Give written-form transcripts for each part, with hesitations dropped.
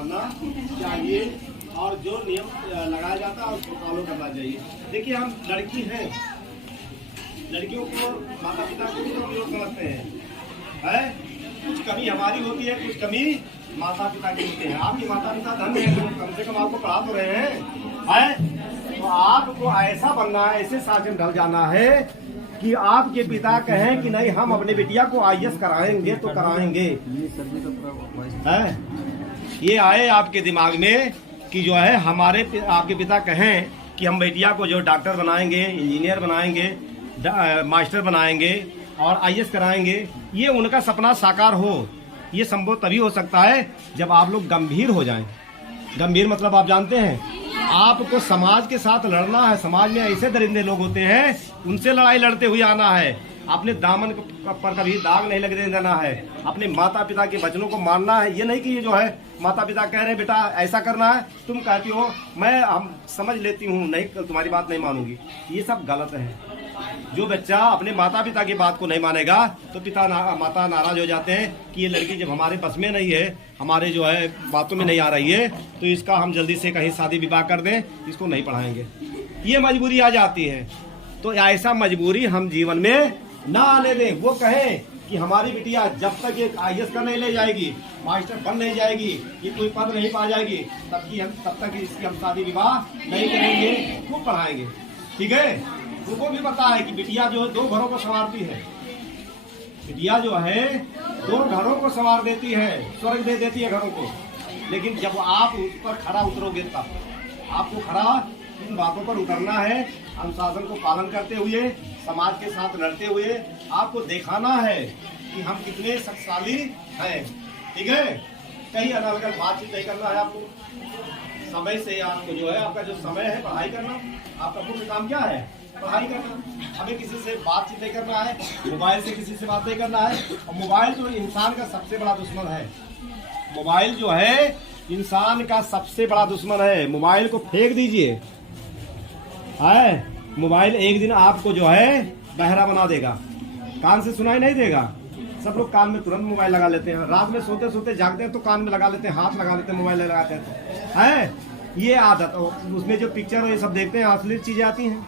होना चाहिए और जो नियम लगाया जाता है उसको फॉलो करना चाहिए। देखिए हम लड़की हैं, लड़कियों को माता पिता को भी कमजोर समझते हैं, कुछ कमी हमारी होती है, कुछ कमी माता पिता की होती है। आपकी माता पिता धन है तो कम से कम आपको पढ़ा तो रहे हैं, तो आपको ऐसा बनना है, ऐसे शासन ढल जाना है कि आपके पिता कहें कि नहीं हम अपने बिटिया को IAS कराएंगे तो कराएंगे। ये आए आपके दिमाग में कि जो है हमारे आपके पिता कहें कि हम बेटिया को जो डॉक्टर बनाएंगे, इंजीनियर बनाएंगे, मास्टर बनाएंगे और IAS कराएंगे। ये उनका सपना साकार हो, ये संभव तभी हो सकता है जब आप लोग गंभीर हो जाएं। गंभीर मतलब आप जानते हैं, आपको समाज के साथ लड़ना है। समाज में ऐसे दरिंदे लोग होते हैं, उनसे लड़ाई लड़ते हुए आना है। अपने दामन पर कभी दाग नहीं लगने देना है। अपने माता पिता के वचनों को मानना है। ये नहीं कि ये जो है माता पिता कह रहे हैं बेटा ऐसा करना है, तुम कहती हो हम समझ लेती हूँ, नहीं तुम्हारी बात नहीं मानूंगी, ये सब गलत है। जो बच्चा अपने माता पिता की बात को नहीं मानेगा तो माता नाराज हो जाते हैं कि ये लड़की जब हमारे बस में नहीं है, हमारे जो है बातों में नहीं आ रही है, तो इसका हम जल्दी से कहीं शादी विवाह कर दें, इसको नहीं पढ़ाएंगे। ये मजबूरी आ जाती है। तो ऐसा मजबूरी हम जीवन में ना आने दें। वो कहें कि हमारी बिटिया जब तक ये IAS कर नहीं ले जाएगी, मास्टर बन नहीं जाएगी, ये कोई पद नहीं पा जाएगी, तब तक इसकी हम शादी विवाह नहीं करेंगे, खूब पढ़ाएंगे। ठीक है। उनको भी पता है कि बिटिया जो है 2 घरों को संवारती है। बिटिया जो है 2 घरों को संवार देती है, स्वर्ग दे देती है घरों को। लेकिन जब आप उस पर खरा उतरोगे तब आपको खरा इन बातों पर उतरना है। अनुशासन को पालन करते हुए, समाज के साथ लड़ते हुए आपको दिखाना है कि हम कितने शक्तिशाली हैं। ठीक है। कहीं अलग बातचीत नहीं करना है आपको। समय से आपको जो है, आपका जो समय है पढ़ाई करना, आपका मुख्य काम क्या है? पढ़ाई करना। हमें किसी से बातचीत नहीं करना है, मोबाइल से किसी से बात नहीं करना है। और मोबाइल जो इंसान का सबसे बड़ा दुश्मन है, मोबाइल जो है इंसान का सबसे बड़ा दुश्मन है। मोबाइल को फेंक दीजिए। मोबाइल एक दिन आपको जो है बहरा बना देगा, कान से सुनाई नहीं देगा। सब लोग कान में तुरंत मोबाइल लगा लेते हैं। रात में सोते सोते जागते हैं तो कान में लगा लेते हैं, हाथ लगा लेते हैं, मोबाइल लगाते हैं। ये आदत, उसमें जो पिक्चर ये सब देखते हैं, अश्लील चीजें आती हैं।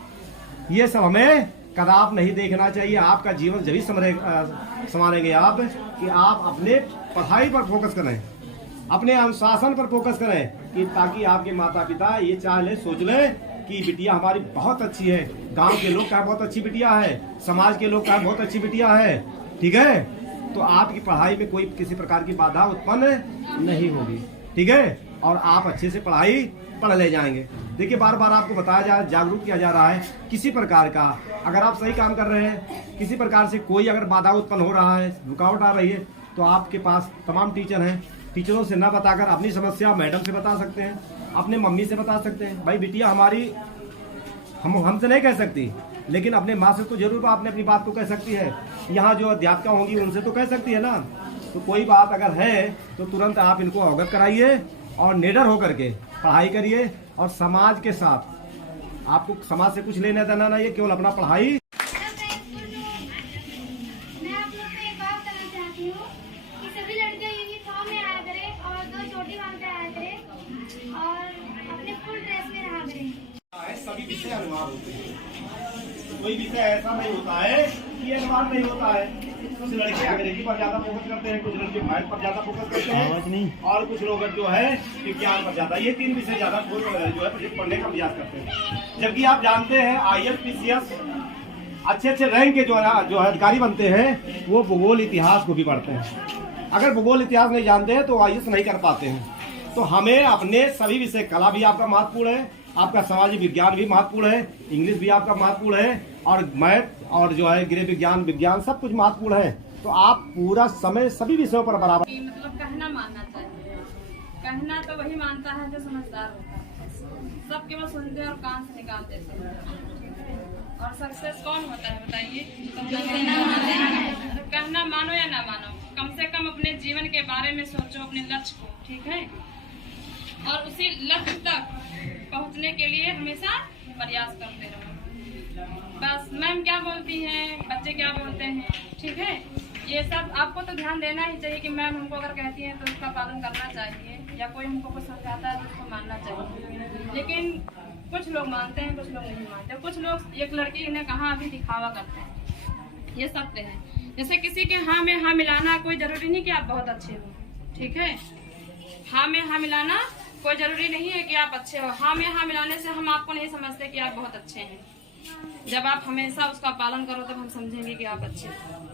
ये सब हमें कदाप नहीं देखना चाहिए। आपका जीवन जब संवारेंगे आप कि आप अपने पढ़ाई पर फोकस करें, अपने अनुशासन पर फोकस करें, कि ताकि आपके माता पिता ये चाह ले, सोच ले कि बिटिया हमारी बहुत अच्छी है। गांव के लोग का बहुत अच्छी बिटिया है, समाज के लोग का बहुत अच्छी बिटिया है। ठीक है। तो आपकी पढ़ाई में कोई किसी प्रकार की बाधा उत्पन्न नहीं होगी। ठीक है। और आप अच्छे से पढ़ाई पढ़ ले जाएंगे। देखिए बार बार आपको बताया जा, जागरूक किया जा रहा है। किसी प्रकार का अगर आप सही काम कर रहे हैं, किसी प्रकार से कोई अगर बाधा उत्पन्न हो रहा है, रुकावट आ रही है, तो आपके पास तमाम टीचर हैं। टीचरों से ना बताकर अपनी समस्या मैडम से बता सकते हैं, अपने मम्मी से बता सकते हैं। भाई बिटिया हमारी हमसे नहीं कह सकती, लेकिन अपने माँ से तो जरूर आपने अपनी बात को कह सकती है। यहाँ जो अध्यापिका होंगी उनसे तो कह सकती है ना। तो कोई बात अगर है तो तुरंत आप इनको अवगत कराइए और निडर होकर के पढ़ाई करिए। और समाज के साथ आपको समाज से कुछ लेना देना नहीं है, केवल अपना पढ़ाई। मैं आप लोग को एक बात कहना चाहती हूँ कि सभी लड़कियाँ यूनिफॉर्म में आया करें और 2 चोटी बांध के आया करें और अपने फुल ड्रेस में रहा करें। सभी विषय अनिवार्य होते हैं। कोई विषय ऐसा नहीं होता है कि अनिवार्य नहीं होता है। कुछ लड़के अंग्रेजी पर ज्यादा फोकस करते हैं, कुछ लड़के मैथ पर ज्यादा फोकस करते हैं, और कुछ लोग जो है विज्ञान पर ज्यादा। ये 3 विषय ज्यादा जो है पढ़ने का प्रयास करते हैं। जबकि आप जानते हैं IAS PCS अच्छे रैंक के जो अधिकारी बनते हैं वो भूगोल इतिहास को भी पढ़ते हैं। अगर भूगोल इतिहास नहीं जानते हैं तो IAS नहीं कर पाते हैं। तो हमें अपने सभी विषय, कला भी आपका महत्वपूर्ण है, आपका सामाजिक विज्ञान भी महत्वपूर्ण है, इंग्लिश भी आपका महत्वपूर्ण है, और मैथ और जो है गृह विज्ञान सब कुछ महत्वपूर्ण है। तो आप पूरा समय सभी विषयों पर बराबर मतलब कहना मानना चाहिए। कहना तो वही मानता है जो समझदार होता है। सब केवल सुनते हैं और कान से निकाल देते हैं। और सक्सेस कौन होता है बताइए? कहना मानो या ना मानो, कम से कम अपने जीवन के बारे में सोचो, अपने लक्ष्य को। ठीक है। और उसी लक्ष्य तक पहुंचने के लिए हमेशा प्रयास करते रहो। बस मैम क्या बोलती हैं, बच्चे क्या बोलते हैं, ठीक है। ये सब आपको तो ध्यान देना ही चाहिए कि मैम हमको अगर कहती हैं तो उसका पालन करना चाहिए, या कोई हमको कुछ समझाता है तो उसको मानना चाहिए। लेकिन कुछ लोग मानते हैं, कुछ लोग नहीं मानते। कुछ लोग एक लड़की ने कहा अभी दिखावा करते हैं, ये सब हैं। जैसे किसी के हाँ में हाँ मिलाना कोई जरूरी नहीं कि आप बहुत अच्छे हो, ठीक है। हाँ में हाँ मिलाना कोई जरूरी नहीं है कि आप अच्छे हो। हाँ में हाँ मिलाने से हम आपको नहीं समझते कि आप बहुत अच्छे हैं। जब आप हमेशा उसका पालन करो तब हम समझेंगे कि आप अच्छे हो।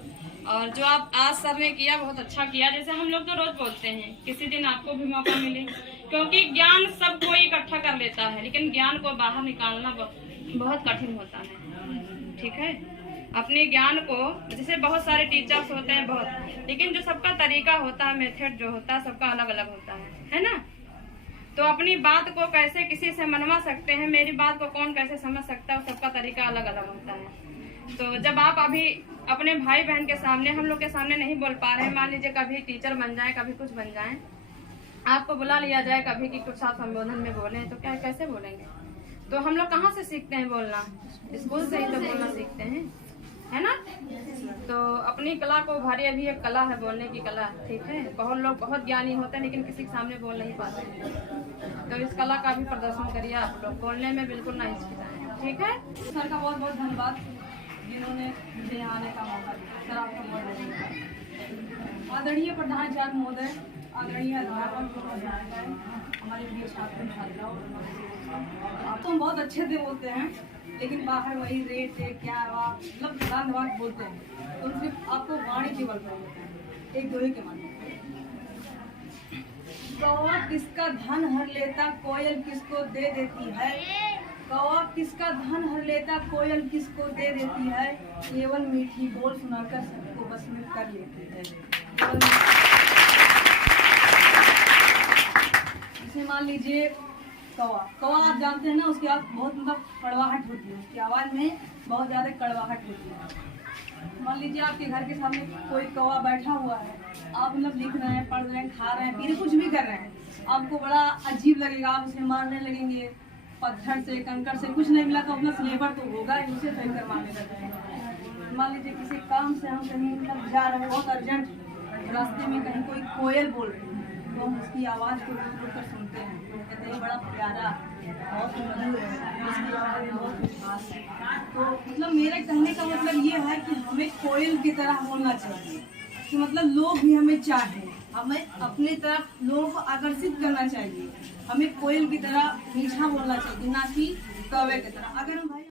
और जो आप आज सर ने किया बहुत अच्छा किया। जैसे हम लोग तो रोज बोलते हैं, किसी दिन आपको भी मौका मिले, क्योंकि ज्ञान सब कोई इकट्ठा कर लेता है, लेकिन ज्ञान को बाहर निकालना बहुत कठिन होता है, ठीक है। अपने ज्ञान को, जैसे बहुत सारे टीचर्स होते हैं बहुत, लेकिन जो सबका तरीका होता है, मेथड जो होता है सबका अलग अलग होता है ना। तो अपनी बात को कैसे किसी से मनवा सकते हैं, मेरी बात को कौन कैसे समझ सकता है, सबका तरीका अलग अलग होता है। तो जब आप अभी अपने भाई बहन के सामने, हम लोग के सामने नहीं बोल पा रहे हैं, मान लीजिए कभी टीचर बन जाए, कभी कुछ बन जाए, आपको बुला लिया जाए कभी कि कुछ आप संबोधन में बोले, तो क्या कैसे बोलेंगे? तो हम लोग कहाँ से सीखते हैं बोलना? स्कूल से ही तो बोलना सीखते हैं, है ना। तो अपनी कला को उभारिए, अभी एक कला है बोलने की कला, ठीक है। बहुत लोग बहुत ज्ञानी होते हैं लेकिन किसी के सामने बोल नहीं पाते हैं। तो इस कला का भी प्रदर्शन करिए आप लोग, बोलने में बिल्कुल ना हिचकिचाएं, ठीक है। सर का बहुत बहुत धन्यवाद जिन्होंने मुझे यहाँ आने का मौका दिया। सर आपका बहुत धन्यवाद। आदरणीय प्रधानाचार्य महोदय, आदरणीय अध्यापक महोदय, हमारे प्रिय छात्र छात्राओं, आप तो बहुत अच्छे से बोलते हैं, लेकिन बाहर वही रेट क्या मतलब धन्यवाद बोलते हैं, तो सिर्फ आपको वाणी केवल बोलते हैं एक दोहे के माध्यम। कौवा किसका धन हर लेता, कोयल किसको दे देती है। कौवा किसका धन हर लेता, कोयल किसको दे देती है। केवल मीठी बोल सुनाकर सबको बस में कर लेती है। जैसे मान लीजिए कौवा, कौवा आप जानते हैं ना, उसकी आवाज़ बहुत मतलब कड़वाहट होती है, उसकी आवाज़ में बहुत ज़्यादा कड़वाहट होती है। मान लीजिए आपके घर के सामने कोई कौवा बैठा हुआ है, आप मतलब लिख रहे हैं, पढ़ रहे हैं, खा रहे हैं, पी रहे, कुछ भी कर रहे हैं, आपको बड़ा अजीब लगेगा, आप उसे मारने लगेंगे पत्थर से, कंकड़ से। कुछ नहीं मिला तो अपना स्लेबर तो होगा ही, उसे फेंक कर मारने लगेंगे। मान लीजिए किसी काम से हम कहीं मतलब जा रहे हैं बहुत अर्जेंट, रास्ते में कहीं कोई कोयल बोल रही है, तो हम उसकी आवाज़ को रुक कर सुनते हैं, कहते हैं बड़ा प्यारा, बहुत मधुर है, उसकी आवाज़ बहुत खास है। तो मतलब मेरे कहने का मतलब ये है कि हमें कोयल की तरह बोलना चाहिए, कि मतलब लोग भी हमें चाहें, हमें अपनी तरफ लोगों को आकर्षित करना चाहिए। हमें कोयल की तरह मीठा बोलना चाहिए, ना कि कौवे की तरह। अगर हम भाई